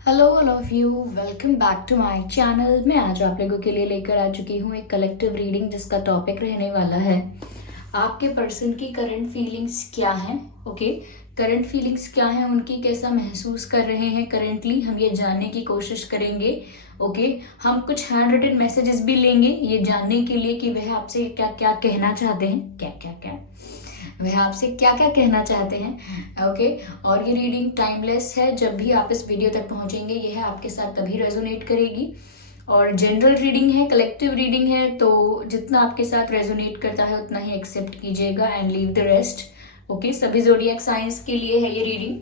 Hello all of you, welcome back to my channel. मैं आज आप लोगों के लिए लेकर आ चुकी हूँ एक कलेक्टिव रीडिंग जिसका टॉपिक रहने वाला है आपके पर्सन की करंट फीलिंग्स क्या हैं। ओके, करंट फीलिंग्स क्या हैं, उनकी कैसा महसूस कर रहे हैं करंटली, हम ये जानने की कोशिश करेंगे। ओके, हम कुछ हैंड रिटन मैसेजेस भी लेंगे ये जानने के लिए कि वह आपसे क्या क्या कहना चाहते हैं, क्या वह आपसे क्या क्या कहना चाहते हैं। ओके, और ये रीडिंग टाइमलेस है। जब भी आप इस वीडियो तक पहुंचेंगे यह आपके साथ तभी रेजोनेट करेगी। और जनरल रीडिंग है, कलेक्टिव रीडिंग है, तो जितना आपके साथ रेजोनेट करता है उतना ही एक्सेप्ट कीजिएगा and leave the rest. Okay, सभी ज़ोडिएक साइंस के लिए है ये रीडिंग।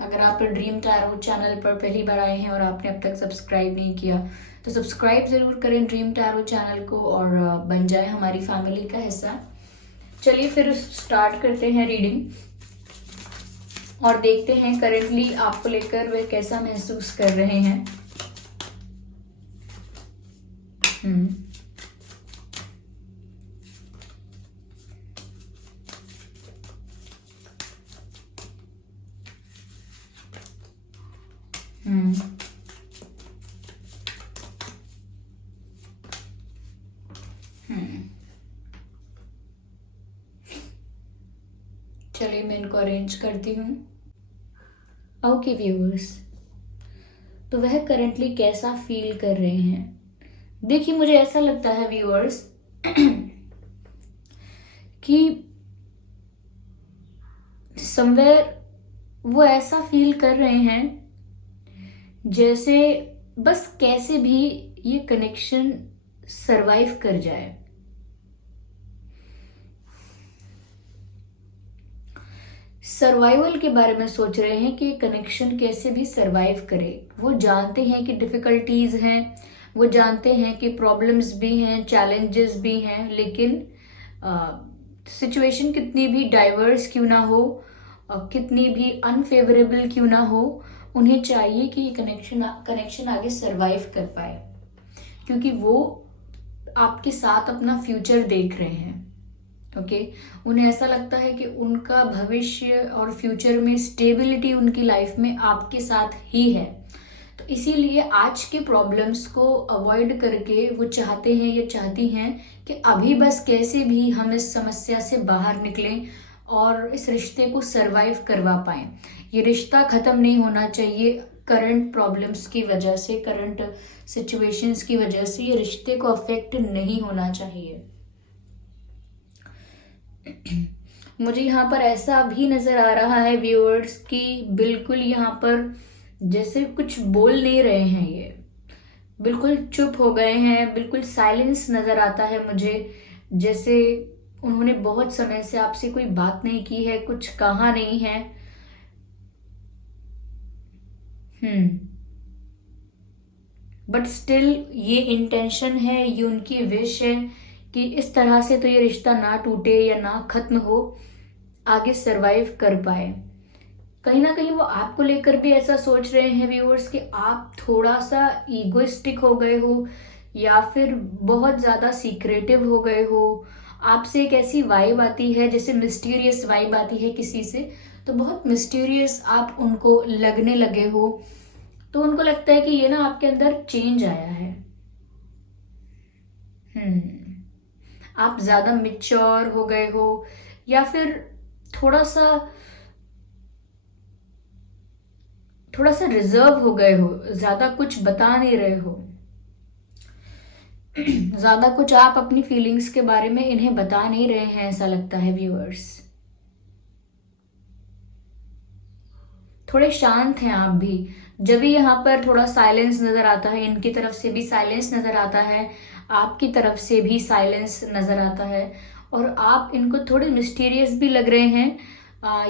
अगर आप ड्रीम टैरो चैनल पर पहली बार आए हैं और आपने अब तक सब्सक्राइब नहीं किया तो सब्सक्राइब जरूर करें ड्रीम टैरो चैनल को और बन जाए हमारी फैमिली का हिस्सा। चलिए फिर स्टार्ट करते हैं रीडिंग और देखते हैं करंटली आपको लेकर वे कैसा महसूस कर रहे हैं। हम्म हम्म हम्म चलिए मैं इनको अरेंज करती हूँ। ओके व्यूअर्स, तो वह करंटली कैसा फील कर रहे हैं। देखिए, मुझे ऐसा लगता है व्यूअर्स कि समवेयर वो ऐसा फील कर रहे हैं जैसे बस कैसे भी ये कनेक्शन सरवाइव कर जाए। सर्वाइवल के बारे में सोच रहे हैं कि कनेक्शन कैसे भी सरवाइव करे। वो जानते हैं कि डिफिकल्टीज हैं, वो जानते हैं कि प्रॉब्लम्स भी हैं, चैलेंजेस भी हैं, लेकिन सिचुएशन कितनी भी डाइवर्स क्यों ना हो, कितनी भी अनफेवरेबल क्यों ना हो, उन्हें चाहिए कि ये कनेक्शन आगे सरवाइव कर पाए, क्योंकि वो आपके साथ अपना फ्यूचर देख रहे हैं। ओके, उन्हें ऐसा लगता है कि उनका भविष्य और फ्यूचर में स्टेबिलिटी उनकी लाइफ में आपके साथ ही है। तो इसीलिए आज के प्रॉब्लम्स को अवॉइड करके वो चाहते हैं, ये चाहती हैं कि अभी बस कैसे भी हम इस समस्या से बाहर निकलें और इस रिश्ते को सरवाइव करवा पाएं। ये रिश्ता खत्म नहीं होना चाहिए करंट प्रॉब्लम्स की वजह से, करंट सिचुएशंस की वजह से ये रिश्ते को अफेक्ट नहीं होना चाहिए। मुझे यहाँ पर ऐसा भी नजर आ रहा है व्यूअर्स कि बिल्कुल यहाँ पर जैसे कुछ बोल नहीं रहे हैं, ये बिल्कुल चुप हो गए हैं, बिल्कुल साइलेंस नजर आता है मुझे। जैसे उन्होंने बहुत समय से आपसे कोई बात नहीं की है, कुछ कहा नहीं है। बट स्टिल ये इंटेंशन है, ये उनकी विश है कि इस तरह से तो ये रिश्ता ना टूटे या ना खत्म हो, आगे सरवाइव कर पाए। कहीं ना कहीं वो आपको लेकर भी ऐसा सोच रहे हैं व्यूअर्स कि आप थोड़ा सा ईगोइस्टिक हो गए हो या फिर बहुत ज्यादा सीक्रेटिव हो गए हो। आपसे एक ऐसी वाइब आती है, जैसे मिस्टीरियस वाइब आती है किसी से, तो बहुत मिस्टीरियस आप उनको लगने लगे हो। तो उनको लगता है कि ये ना आपके अंदर चेंज आया है। आप ज्यादा मिच्योर हो गए हो या फिर थोड़ा सा थोड़ा सा रिजर्व हो गए हो, ज्यादा कुछ बता नहीं रहे हो। ज्यादा कुछ आप अपनी फीलिंग्स के बारे में इन्हें बता नहीं रहे हैं, ऐसा लगता है व्यूअर्स। थोड़े शांत हैं आप भी। जब भी यहाँ पर थोड़ा साइलेंस नजर आता है, इनकी तरफ से भी साइलेंस नजर आता है, आपकी तरफ से भी साइलेंस नजर आता है, और आप इनको थोड़े मिस्टीरियस भी लग रहे हैं।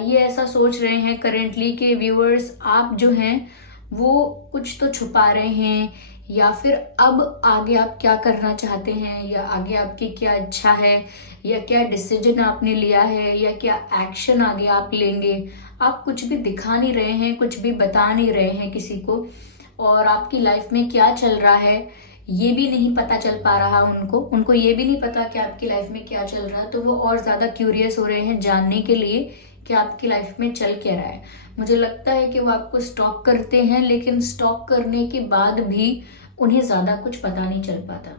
ये ऐसा सोच रहे हैं करेंटली कि व्यूअर्स आप जो हैं वो कुछ तो छुपा रहे हैं, या फिर अब आगे आप क्या करना चाहते हैं, या आगे आपकी क्या इच्छा है, या क्या डिसीजन आपने लिया है, या क्या एक्शन आगे आप लेंगे। आप कुछ भी दिखा नहीं रहे हैं, कुछ भी बता नहीं रहे हैं किसी को, और आपकी लाइफ में क्या चल रहा है ये भी नहीं पता चल पा रहा उनको ये भी नहीं पता कि आपकी लाइफ में क्या चल रहा है। तो वो और ज्यादा क्यूरियस हो रहे हैं जानने के लिए कि आपकी लाइफ में चल क्या रहा है। मुझे लगता है कि वो आपको स्टॉक करते हैं, लेकिन स्टॉक करने के बाद भी उन्हें ज्यादा कुछ पता नहीं चल पाता,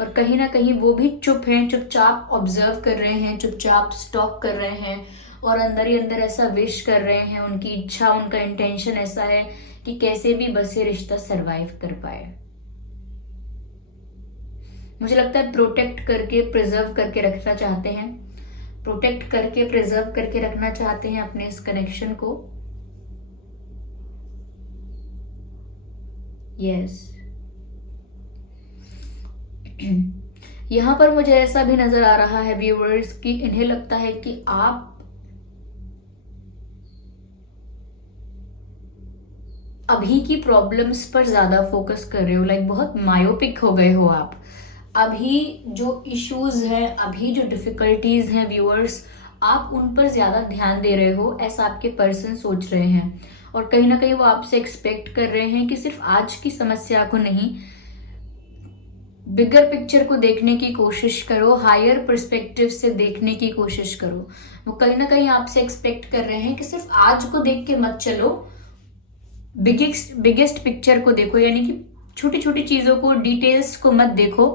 और कहीं ना कहीं वो भी चुप हैं, चुपचाप ऑब्जर्व कर रहे हैं, चुपचाप स्टॉक कर रहे हैं, और अंदर ही अंदर ऐसा विश कर रहे हैं। उनकी इच्छा, उनका इंटेंशन ऐसा है कि कैसे भी बस ये रिश्ता सरवाइव कर पाए। मुझे लगता है प्रोटेक्ट करके, प्रिजर्व करके रखना चाहते हैं, प्रोटेक्ट करके, प्रिजर्व करके रखना चाहते हैं अपने इस कनेक्शन को। यस, यहां पर मुझे ऐसा भी नजर आ रहा है व्यूअर्स कि इन्हें लगता है कि आप अभी की प्रॉब्लम्स पर ज्यादा फोकस कर रहे हो, लाइक बहुत मायोपिक हो गए हो आप। अभी जो इश्यूज हैं, अभी जो डिफिकल्टीज हैं व्यूअर्स, आप उन पर ज्यादा ध्यान दे रहे हो, ऐसा आपके पर्सन सोच रहे हैं। और कहीं ना कहीं वो आपसे एक्सपेक्ट कर रहे हैं कि सिर्फ आज की समस्या को नहीं, बिगर पिक्चर को देखने की कोशिश करो, हायर पर्सपेक्टिव से देखने की कोशिश करो। वो कहीं ना कहीं आपसे एक्सपेक्ट कर रहे हैं कि सिर्फ आज को देख के मत चलो, बिगेस्ट पिक्चर को देखो, यानी कि छोटी छोटी चीजों को, डिटेल्स को मत देखो,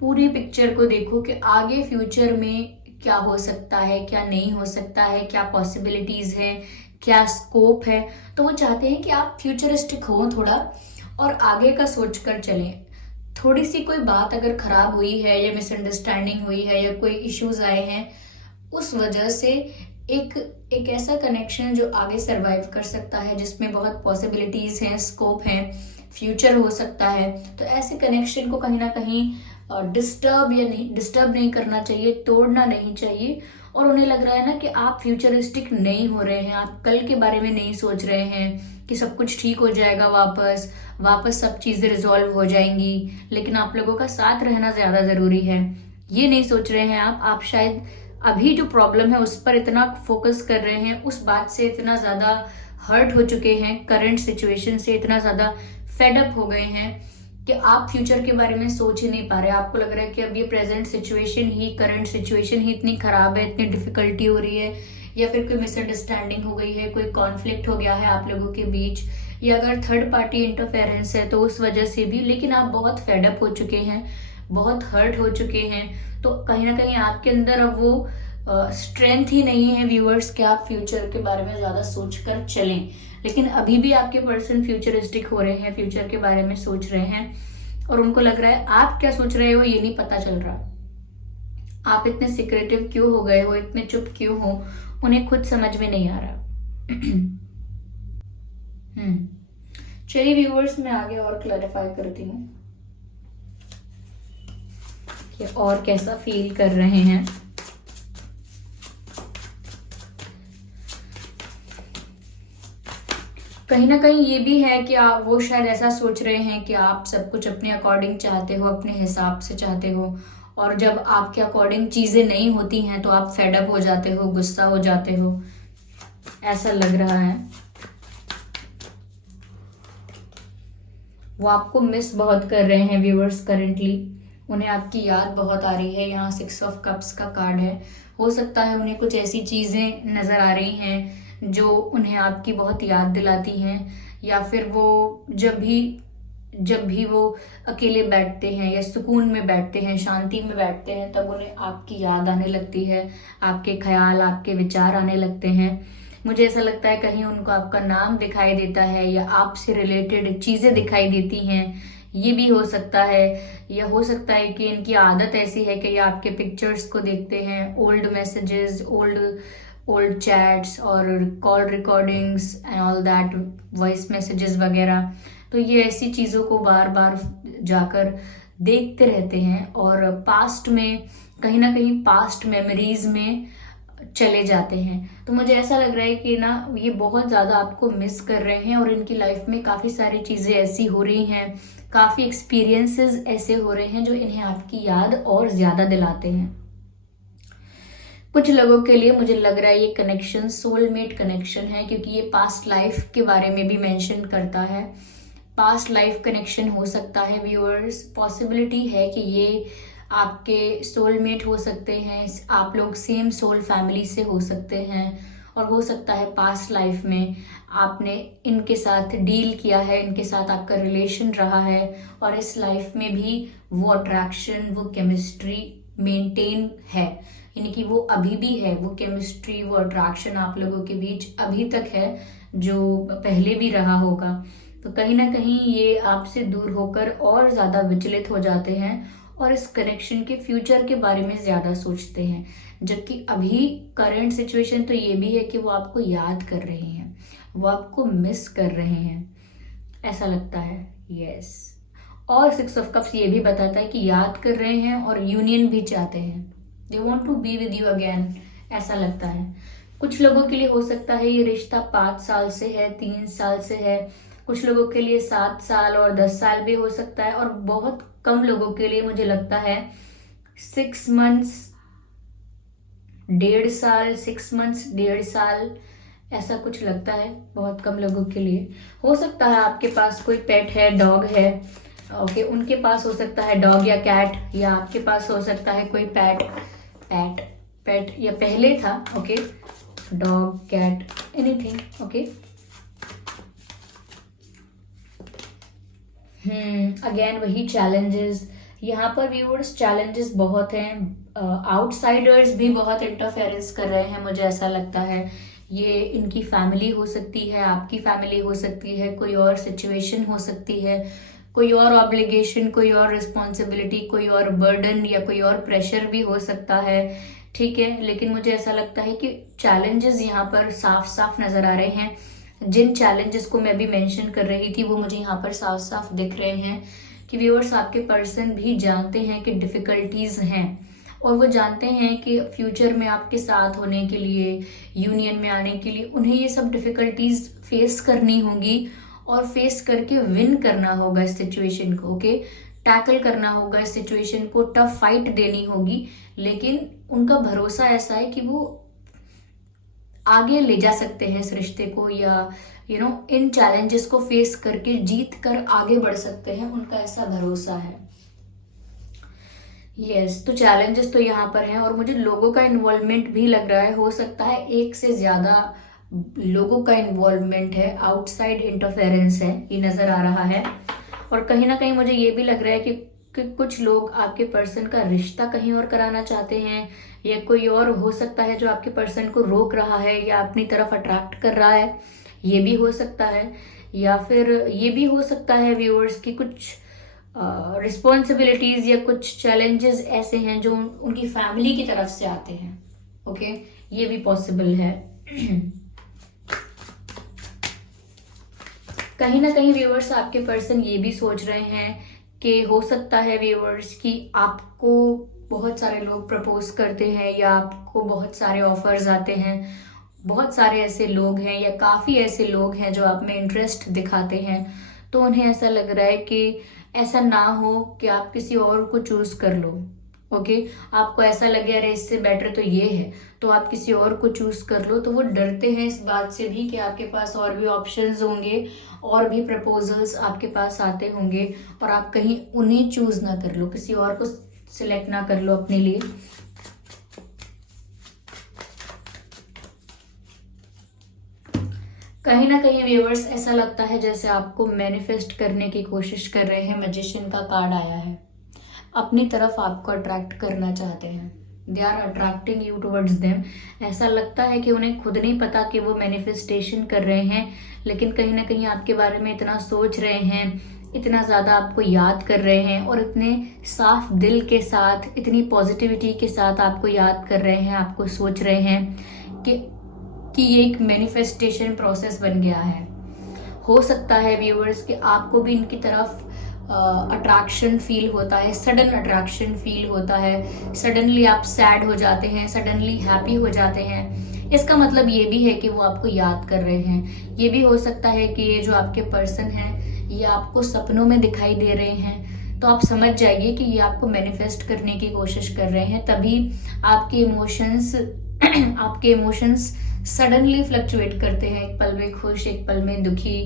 पूरी पिक्चर को देखो कि आगे फ्यूचर में क्या हो सकता है, क्या नहीं हो सकता है, क्या पॉसिबिलिटीज है, क्या स्कोप है। तो वो चाहते हैं कि आप फ्यूचरिस्टिक हो थोड़ा, और आगे का सोचकर चलें। थोड़ी सी कोई बात अगर खराब हुई है, या मिसअंडरस्टैंडिंग हुई है, या कोई इश्यूज आए हैं, उस वजह से एक ऐसा कनेक्शन जो आगे सरवाइव कर सकता है, जिसमें बहुत पॉसिबिलिटीज हैं, स्कोप हैं, फ्यूचर हो सकता है, तो ऐसे कनेक्शन को कहीं ना कहीं डिस्टर्ब नहीं करना चाहिए, तोड़ना नहीं चाहिए। और उन्हें लग रहा है ना कि आप फ्यूचरिस्टिक नहीं हो रहे हैं, आप कल के बारे में नहीं सोच रहे हैं कि सब कुछ ठीक हो जाएगा, वापस सब चीजें रिजॉल्व हो जाएंगी, लेकिन आप लोगों का साथ रहना ज्यादा जरूरी है, ये नहीं सोच रहे हैं आप शायद अभी जो प्रॉब्लम है उस पर इतना फोकस कर रहे हैं, उस बात से इतना ज्यादा हर्ट हो चुके हैं, करंट सिचुएशन से इतना ज्यादा फेड अप हो गए हैं कि आप फ्यूचर के बारे में सोच ही नहीं पा रहे। आपको लग रहा है कि अब ये प्रेजेंट सिचुएशन ही, करंट सिचुएशन ही इतनी खराब है, इतनी डिफिकल्टी हो रही है, या फिर कोई मिसअंडरस्टैंडिंग हो गई है, कोई कॉन्फ्लिक्ट हो गया है आप लोगों के बीच, या अगर थर्ड पार्टी इंटरफेरेंस है तो उस वजह से भी, लेकिन आप बहुत फेड अप हो चुके हैं, बहुत हर्ट हो चुके हैं। तो कहीं ना कहीं आपके अंदर अब वो स्ट्रेंथ ही नहीं है व्यूअर्स कि आप फ्यूचर के बारे में ज्यादा सोचकर चलें। लेकिन अभी भी आपके पर्सन फ्यूचरिस्टिक हो रहे हैं, फ्यूचर के बारे में सोच रहे हैं, और उनको लग रहा है आप क्या सोच रहे हो ये नहीं पता चल रहा। आप इतने सिक्रेटिव क्यों हो गए हो, इतने चुप क्यों हो, उन्हें खुद समझ में नहीं आ रहा। चलिए व्यूअर्स, मैं आगे और क्लैरिफाई करती हूँ कि और कैसा फील कर रहे हैं। कहीं ना कहीं ये भी है कि वो शायद ऐसा सोच रहे हैं कि आप सब कुछ अपने अकॉर्डिंग चाहते हो, अपने हिसाब से चाहते हो, और जब आपके अकॉर्डिंग चीजें नहीं होती हैं तो आप फेड अप हो जाते हो, गुस्सा हो जाते हो, ऐसा लग रहा है। वो आपको मिस बहुत कर रहे हैं व्यूअर्स करेंटली, उन्हें आपकी याद बहुत आ रही है। यहाँ 6 ऑफ कप्स का कार्ड है। हो सकता है उन्हें कुछ ऐसी चीजें नजर आ रही हैं जो उन्हें आपकी बहुत याद दिलाती हैं, या फिर वो जब भी वो अकेले बैठते हैं या सुकून में बैठते हैं, शांति में बैठते हैं, तब उन्हें आपकी याद आने लगती है, आपके ख्याल, आपके विचार आने लगते हैं। मुझे ऐसा लगता है कहीं उनको आपका नाम दिखाई देता है, या आपसे रिलेटेड चीजें दिखाई देती हैं, ये भी हो सकता है। या हो सकता है कि इनकी आदत ऐसी है कि ये आपके पिक्चर्स को देखते हैं, ओल्ड मैसेजेस, ओल्ड चैट्स और call recordings and all that, voice messages वगैरह। तो ये ऐसी चीज़ों को बार बार जाकर देखते रहते हैं, और पास्ट में, कहीं ना कहीं पास्ट मेमोरीज में चले जाते हैं। तो मुझे ऐसा लग रहा है कि ना ये बहुत ज़्यादा आपको मिस कर रहे हैं, और इनकी लाइफ में काफ़ी सारी चीज़ें ऐसी हो रही हैं, काफ़ी एक्सपीरियंसेस ऐसे हो रहे हैं जो इन्हें आपकी याद और ज़्यादा दिलाते हैं। कुछ लोगों के लिए मुझे लग रहा है ये कनेक्शन सोलमेट कनेक्शन है, क्योंकि ये पास्ट लाइफ के बारे में भी मेंशन करता है। पास्ट लाइफ कनेक्शन हो सकता है व्यूअर्स, पॉसिबिलिटी है कि ये आपके सोलमेट हो सकते हैं, आप लोग सेम सोल फैमिली से हो सकते हैं, और हो सकता है पास्ट लाइफ में आपने इनके साथ डील किया है, इनके साथ आपका रिलेशन रहा है, और इस लाइफ में भी वो अट्रैक्शन, वो केमिस्ट्री मेंटेन है, यानी कि वो अभी भी है, वो केमिस्ट्री, वो अट्रैक्शन आप लोगों के बीच अभी तक है, जो पहले भी रहा होगा। तो कहीं ना कहीं ये आपसे दूर होकर और ज़्यादा विचलित हो जाते हैं और इस कनेक्शन के फ्यूचर के बारे में ज़्यादा सोचते हैं, जबकि अभी करंट सिचुएशन तो ये भी है कि वो आपको याद कर रहे हैं, वो आपको मिस कर रहे हैं, ऐसा लगता है। यस। और 6 ऑफ कप्स ये भी बताता है कि याद कर रहे हैं और यूनियन भी चाहते हैं, they want to be with you again, ऐसा लगता है। कुछ लोगों के लिए हो सकता है ये रिश्ता 5 साल से है, 3 साल से है, कुछ लोगों के लिए 7 साल और 10 साल भी हो सकता है, और बहुत कम लोगों के लिए मुझे लगता है 6 मंथ्स, 1.5 साल, 6 मंथ्स, 1.5 साल, ऐसा कुछ लगता है बहुत कम लोगों के लिए। हो सकता है आपके पास कोई पेट है, डॉग है, ओके, उनके पास हो सकता है डॉग या कैट, या आपके पास हो सकता है कोई पेट या पहले था, okay, dog, cat, anything, okay. Again वही चैलेंजेस, यहाँ पर व्यूअर्स चैलेंजेस बहुत हैं, आउटसाइडर्स भी बहुत इंटरफेरेंस कर रहे हैं, मुझे ऐसा लगता है। ये इनकी फैमिली हो सकती है, आपकी फैमिली हो सकती है, कोई और सिचुएशन हो सकती है, कोई और ऑब्लिगेशन, कोई और रिस्पॉन्सिबिलिटी, कोई और बर्डन या कोई और प्रेशर भी हो सकता है, ठीक है। लेकिन मुझे ऐसा लगता है कि चैलेंजेस यहाँ पर साफ साफ नजर आ रहे हैं। जिन चैलेंजेस को मैं भी मेंशन कर रही थी वो मुझे यहाँ पर साफ साफ दिख रहे हैं कि व्यूअर्स आपके पर्सन भी जानते हैं कि डिफिकल्टीज हैं, और वो जानते हैं कि फ्यूचर में आपके साथ होने के लिए, यूनियन में आने के लिए उन्हें ये सब डिफिकल्टीज फेस करनी होंगी, और फेस करके विन करना होगा इस सिचुएशन को, ओके, टैकल करना होगा इस सिचुएशन को, टफ फाइट देनी होगी। लेकिन उनका भरोसा ऐसा है कि वो आगे ले जा सकते हैं इस रिश्ते को, या इन चैलेंजेस को फेस करके जीत कर आगे बढ़ सकते हैं, उनका ऐसा भरोसा है। यस, तो चैलेंजेस तो यहाँ पर हैं, और मुझे लोगों का इन्वॉल्वमेंट भी लग रहा है, हो सकता है एक से ज्यादा लोगों का इन्वॉल्वमेंट है, आउटसाइड इंटरफेरेंस है, ये नजर आ रहा है। और कहीं ना कहीं मुझे ये भी लग रहा है कि कुछ लोग आपके पर्सन का रिश्ता कहीं और कराना चाहते हैं, या कोई और हो सकता है जो आपके पर्सन को रोक रहा है या अपनी तरफ अट्रैक्ट कर रहा है, ये भी हो सकता है। या फिर ये भी हो सकता है व्यूअर्स की कुछ रिस्पॉन्सिबिलिटीज या कुछ चैलेंजेस ऐसे हैं जो उनकी फैमिली की तरफ से आते हैं, ओके, ये भी पॉसिबल है। कहीं ना कहीं व्यूअर्स आपके पर्सन ये भी सोच रहे हैं कि हो सकता है व्यूअर्स कि आपको बहुत सारे लोग प्रपोज करते हैं, या आपको बहुत सारे ऑफर्स आते हैं, बहुत सारे ऐसे लोग हैं या काफ़ी ऐसे लोग हैं जो आप में इंटरेस्ट दिखाते हैं, तो उन्हें ऐसा लग रहा है कि ऐसा ना हो कि आप किसी और को चूज कर लो, ओके, आपको ऐसा लगे अरे इससे बेटर तो ये है, तो आप किसी और को चूज कर लो। तो वो डरते हैं इस बात से भी कि आपके पास और भी ऑप्शंस होंगे, और भी प्रपोजल्स आपके पास आते होंगे, और आप कहीं उन्हें चूज ना कर लो, किसी और को सिलेक्ट ना कर लो अपने लिए। कहीं ना कहीं व्यूअर्स ऐसा लगता है जैसे आपको मैनिफेस्ट करने की कोशिश कर रहे हैं, मैजिशियन का कार्ड आया है, अपनी तरफ आपको अट्रैक्ट करना चाहते हैं, they are attracting you towards them. ऐसा लगता है कि उन्हें खुद नहीं पता कि वो मैनिफेस्टेशन कर रहे हैं, लेकिन कहीं ना कहीं आपके बारे में इतना सोच रहे हैं, इतना ज़्यादा आपको याद कर रहे हैं, और इतने साफ दिल के साथ, इतनी पॉजिटिविटी के साथ आपको याद कर रहे हैं, आपको सोच रहे हैं कि ये एक मैनिफेस्टेशन प्रोसेस बन गया है। हो सकता है व्यूअर्स कि आपको भी इनकी तरफ अट्रैक्शन फील होता है, सडन अट्रैक्शन फील होता है, सडनली आप सैड हो जाते हैं, सडनली हैप्पी हो जाते हैं। इसका मतलब ये भी है कि वो आपको याद कर रहे हैं। ये भी हो सकता है कि ये जो आपके पर्सन हैं ये आपको सपनों में दिखाई दे रहे हैं, तो आप समझ जाइए कि ये आपको मैनिफेस्ट करने की कोशिश कर रहे हैं। तभी आपके इमोशंस सडनली फ्लक्चुएट करते हैं, एक पल में खुश, एक पल में दुखी,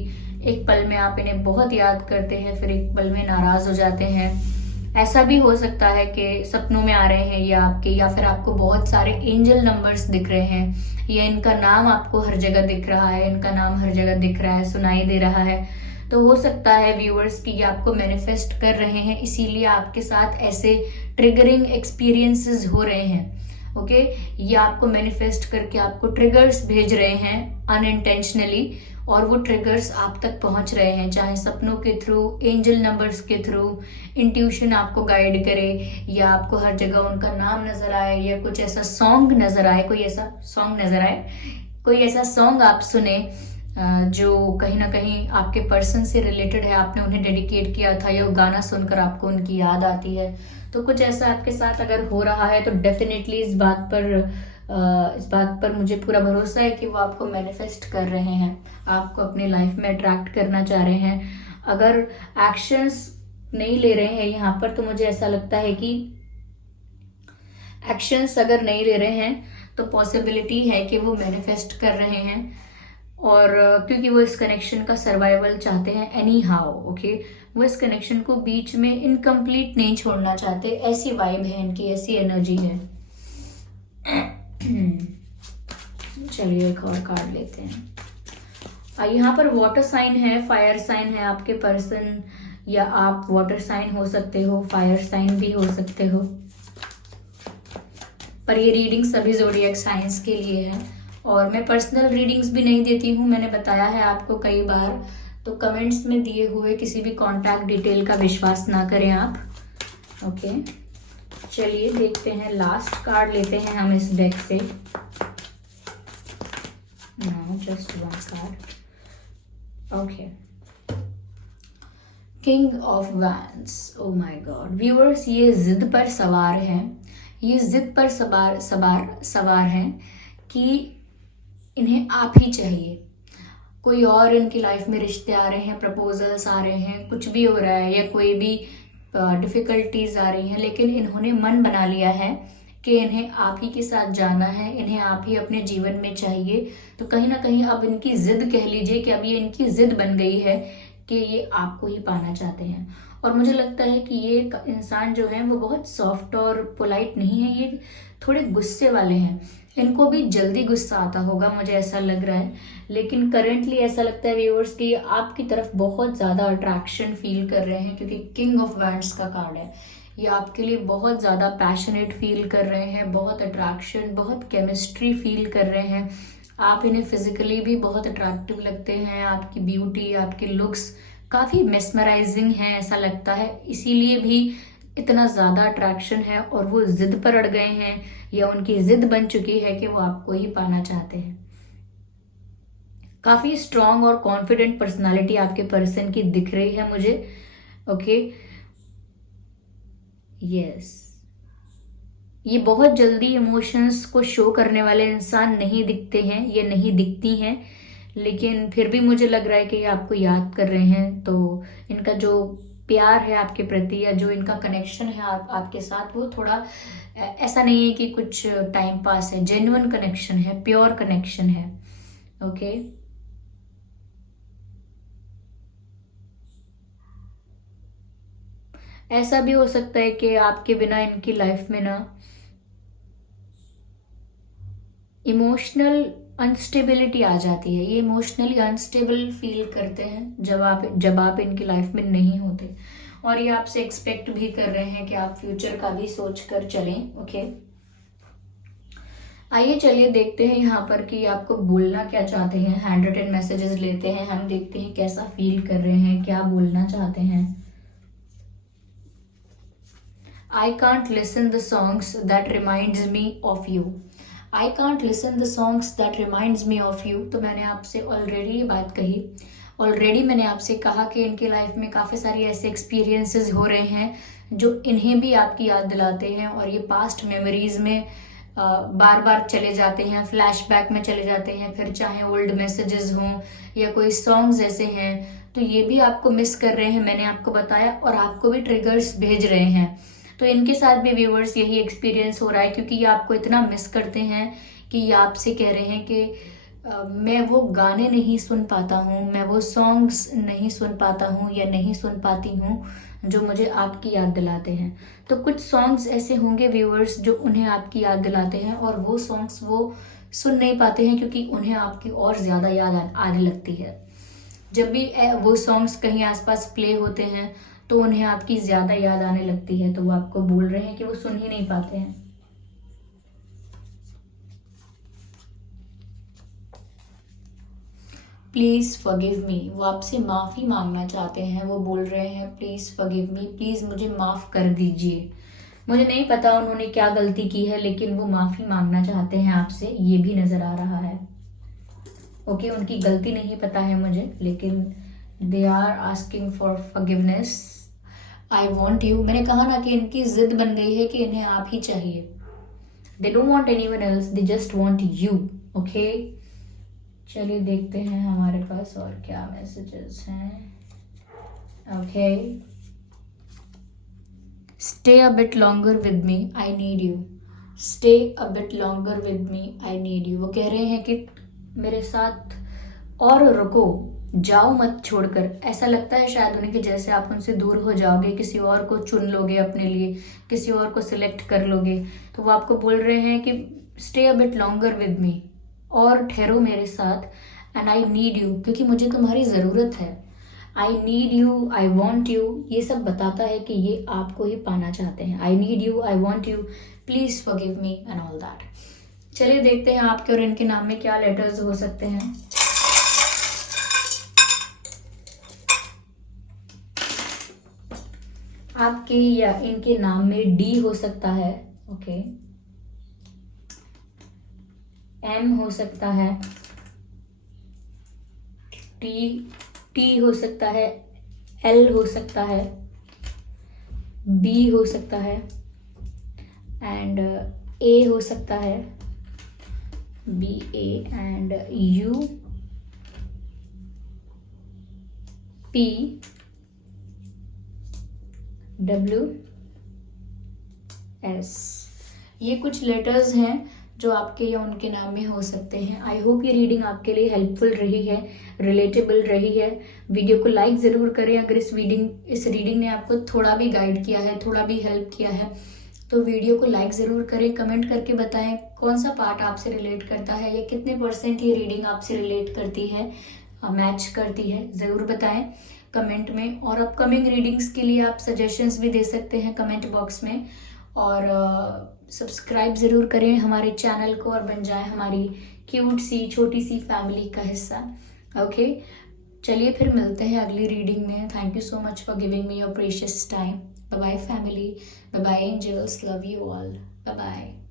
एक पल में आप इन्हें बहुत याद करते हैं, फिर एक पल में नाराज हो जाते हैं। ऐसा भी हो सकता है कि सपनों में आ रहे हैं ये आपके, या फिर आपको बहुत सारे एंजल नंबर्स दिख रहे हैं, या इनका नाम आपको हर जगह दिख रहा है, इनका नाम हर जगह दिख रहा है, सुनाई दे रहा है। तो हो सकता है व्यूअर्स कि ये आपको मैनिफेस्ट कर रहे हैं, इसीलिए आपके साथ ऐसे ट्रिगरिंग एक्सपीरियंसेस हो रहे हैं। ओके, ये आपको मैनिफेस्ट करके आपको ट्रिगर्स भेज रहे हैं अनइंटेंशनली, और वो ट्रिगर्स आप तक पहुंच रहे हैं, चाहे सपनों के थ्रू, एंजल नंबर्स के थ्रू, इंट्यूशन आपको गाइड करे, या आपको हर जगह उनका नाम नजर आए, या कुछ ऐसा सॉन्ग नजर आए, कोई ऐसा सॉन्ग नजर आए, कोई ऐसा सॉन्ग आप सुने जो कहीं ना कहीं आपके पर्सन से रिलेटेड है, आपने उन्हें डेडिकेट किया था, या वो गाना सुनकर आपको उनकी याद आती है। तो कुछ ऐसा आपके साथ अगर हो रहा है तो डेफिनेटली इस बात पर मुझे पूरा भरोसा है कि वो आपको मैनिफेस्ट कर रहे हैं, आपको अपनी लाइफ में अट्रैक्ट करना चाह रहे हैं। अगर एक्शंस नहीं ले रहे हैं यहाँ पर, तो मुझे ऐसा लगता है कि एक्शंस अगर नहीं ले रहे हैं तो पॉसिबिलिटी है कि वो मैनिफेस्ट कर रहे हैं, और क्योंकि वो इस कनेक्शन का सर्वाइवल चाहते हैं एनी हाउ। ओके, वो इस कनेक्शन को बीच में इनकम्प्लीट नहीं छोड़ना चाहते, ऐसी वाइब है इनकी, ऐसी एनर्जी है। चलिए एक और कार्ड लेते हैं। यहाँ पर वाटर साइन है, फायर साइन है आपके पर्सन, या आप वाटर साइन हो सकते हो, फायर साइन भी हो सकते हो, पर ये रीडिंग सभी ज़ोडिएक साइंस के लिए है। और मैं पर्सनल रीडिंग्स भी नहीं देती हूँ, मैंने बताया है आपको कई बार, तो कमेंट्स में दिए हुए किसी भी कॉन्टैक्ट डिटेल का विश्वास ना करें आप। ओके, चलिए देखते हैं, लास्ट कार्ड लेते हैं हम इस डेक से। No, just one card. Okay, king of wands. Oh my god viewers, ये जिद पर सवार हैं, ये जिद पर सवार हैं कि इन्हें आप ही चाहिए। कोई और इनकी लाइफ में रिश्ते आ रहे हैं, प्रपोजल्स आ रहे हैं, कुछ भी हो रहा है, या कोई भी डिफ़िकल्टीज आ रही हैं, लेकिन इन्होंने मन बना लिया है कि इन्हें आप ही के साथ जाना है, इन्हें आप ही अपने जीवन में चाहिए। तो कहीं ना कहीं अब इनकी जिद कह लीजिए कि अब ये इनकी जिद बन गई है कि ये आपको ही पाना चाहते हैं। और मुझे लगता है कि ये इंसान जो है वो बहुत सॉफ्ट और पोलाइट नहीं है, ये थोड़े गुस्से वाले हैं, इनको भी जल्दी गुस्सा आता होगा, मुझे ऐसा लग रहा है। लेकिन करंटली ऐसा लगता है व्यूअर्स कि आपकी तरफ बहुत ज़्यादा अट्रैक्शन फील कर रहे हैं, क्योंकि किंग ऑफ वैंड्स का कार्ड है। ये आपके लिए बहुत ज़्यादा पैशनेट फील कर रहे हैं, बहुत अट्रैक्शन, बहुत केमिस्ट्री फील कर रहे हैं। आप इन्हें फिजिकली भी बहुत अट्रैक्टिव लगते हैं, आपकी ब्यूटी, आपके लुक्स काफ़ी मेस्मराइजिंग हैं ऐसा लगता है, इसीलिए भी इतना ज़्यादा अट्रैक्शन है। और वो जिद पर अड़ गए हैं, या उनकी जिद बन चुकी है कि वो आपको ही पाना चाहते हैं। काफ़ी स्ट्रॉन्ग और कॉन्फिडेंट पर्सनालिटी आपके पर्सन की दिख रही है मुझे। ओके, यस, ये बहुत जल्दी इमोशंस को शो करने वाले इंसान नहीं दिखते हैं, ये नहीं दिखती हैं, लेकिन फिर भी मुझे लग रहा है कि ये आपको याद कर रहे हैं। तो इनका जो प्यार है आपके प्रति, या जो इनका कनेक्शन है आपके साथ, वो थोड़ा ऐसा नहीं है कि कुछ टाइम पास है, जेन्युइन कनेक्शन है, प्योर कनेक्शन है। ओके, ऐसा भी हो सकता है कि आपके बिना इनकी लाइफ में ना इमोशनल अनस्टेबिलिटी आ जाती है, ये इमोशनली अनस्टेबल फील करते हैं जब आप इनकी लाइफ में नहीं होते, और ये आपसे एक्सपेक्ट भी कर रहे हैं कि आप फ्यूचर का भी सोच कर चलें। ओके, आइए चलिए देखते हैं यहाँ पर कि आपको बोलना क्या चाहते हैं। हैंड रिटन मैसेजेस लेते हैं हम, देखते हैं कैसा फील कर रहे हैं, क्या बोलना चाहते हैं। I can't listen the songs that reminds me of you. I can't listen the songs that reminds me of you. तो मैंने आपसे ऑलरेडी ये बात कही, ऑलरेडी मैंने आपसे कहा कि इनकी लाइफ में काफ़ी सारी ऐसे एक्सपीरियंसेस हो रहे हैं जो इन्हें भी आपकी याद दिलाते हैं, और ये पास्ट मेमोरीज में बार बार चले जाते हैं, फ्लैशबैक में चले जाते हैं, फिर चाहे ओल्ड मैसेजेस हों या कोई सॉन्ग्स ऐसे हैं, तो ये भी आपको मिस कर रहे हैं, मैंने आपको बताया, और आपको भी ट्रिगर्स भेज रहे हैं। तो इनके साथ भी व्यूवर्स यही एक्सपीरियंस हो रहा है, क्योंकि ये आपको इतना मिस करते हैं कि ये आपसे कह रहे हैं कि मैं वो गाने नहीं सुन पाता हूँ, मैं वो सॉन्ग्स नहीं सुन पाता हूँ या नहीं सुन पाती हूँ जो मुझे आपकी याद दिलाते हैं। तो कुछ सॉन्ग्स ऐसे होंगे व्यूअर्स जो उन्हें आपकी याद दिलाते हैं, और वो सॉन्ग्स वो सुन नहीं पाते हैं क्योंकि उन्हें आपकी और ज़्यादा याद आने लगती है। जब भी वो सॉन्ग्स कहीं आसपास प्ले होते हैं तो उन्हें आपकी ज़्यादा याद आने लगती है, तो वो आपको बोल रहे हैं कि वो सुन ही नहीं पाते हैं। प्लीज़ फॉरगिव मी, वो आपसे माफ़ी मांगना चाहते हैं। वो बोल रहे हैं प्लीज़ फॉरगिव मी, प्लीज़ मुझे माफ़ कर दीजिए। मुझे नहीं पता उन्होंने क्या गलती की है, लेकिन वो माफ़ी मांगना चाहते हैं आपसे, ये भी नज़र आ रहा है। ओके, उनकी गलती नहीं पता है मुझे, लेकिन they are asking for forgiveness. I want you, मैंने कहा ना कि इनकी जिद बन गई है कि इन्हें आप ही चाहिए। They don't want anyone else, they just want you. Okay, चलिए देखते हैं हमारे पास और क्या मैसेजेस हैं। Okay, stay a bit longer with me, I need you. Stay a bit longer with me, I need you. वो कह रहे हैं कि मेरे साथ और रुको, जाओ मत छोड़कर। ऐसा लगता है शायद उन्हें कि जैसे आप उनसे दूर हो जाओगे, किसी और को चुन लोगे अपने लिए, किसी और को सिलेक्ट कर लोगे। तो वो आपको बोल रहे हैं कि stay a bit longer with me, और ठहरो मेरे साथ। एंड आई नीड यू, क्योंकि मुझे तुम्हारी ज़रूरत है। I need you, I want you, ये सब बताता है कि ये आपको ही पाना चाहते हैं। I need you, I want you, please forgive me and all that. चलिए देखते हैं आपके और इनके नाम में क्या लेटर्स हो सकते हैं। आपके या इनके नाम में डी हो सकता है, ओके, एम हो सकता है, टी हो सकता है, एल हो सकता है, बी हो सकता है, एंड ए हो सकता है, B A, and U, P, W, S. ये कुछ लेटर्स हैं जो आपके या उनके नाम में हो सकते हैं। आई होप ये रीडिंग आपके लिए हेल्पफुल रही है, रिलेटेबल रही है। वीडियो को लाइक ज़रूर करें अगर इस रीडिंग ने आपको थोड़ा भी गाइड किया है, थोड़ा भी हेल्प किया है, तो वीडियो को लाइक ज़रूर करें। कमेंट करके बताएं कौन सा पार्ट आपसे रिलेट करता है, या कितने % ये रीडिंग आपसे रिलेट करती है, मैच करती है, ज़रूर बताएं कमेंट में। और अपकमिंग रीडिंग्स के लिए आप सजेशंस भी दे सकते हैं कमेंट बॉक्स में। और सब्सक्राइब ज़रूर करें हमारे चैनल को और बन जाए हमारी क्यूट सी छोटी सी फैमिली का हिस्सा। ओके, चलिए फिर मिलते हैं अगली रीडिंग में। Thank you so much for giving me your precious time. Bye bye family, bye bye angels, love you all, bye bye.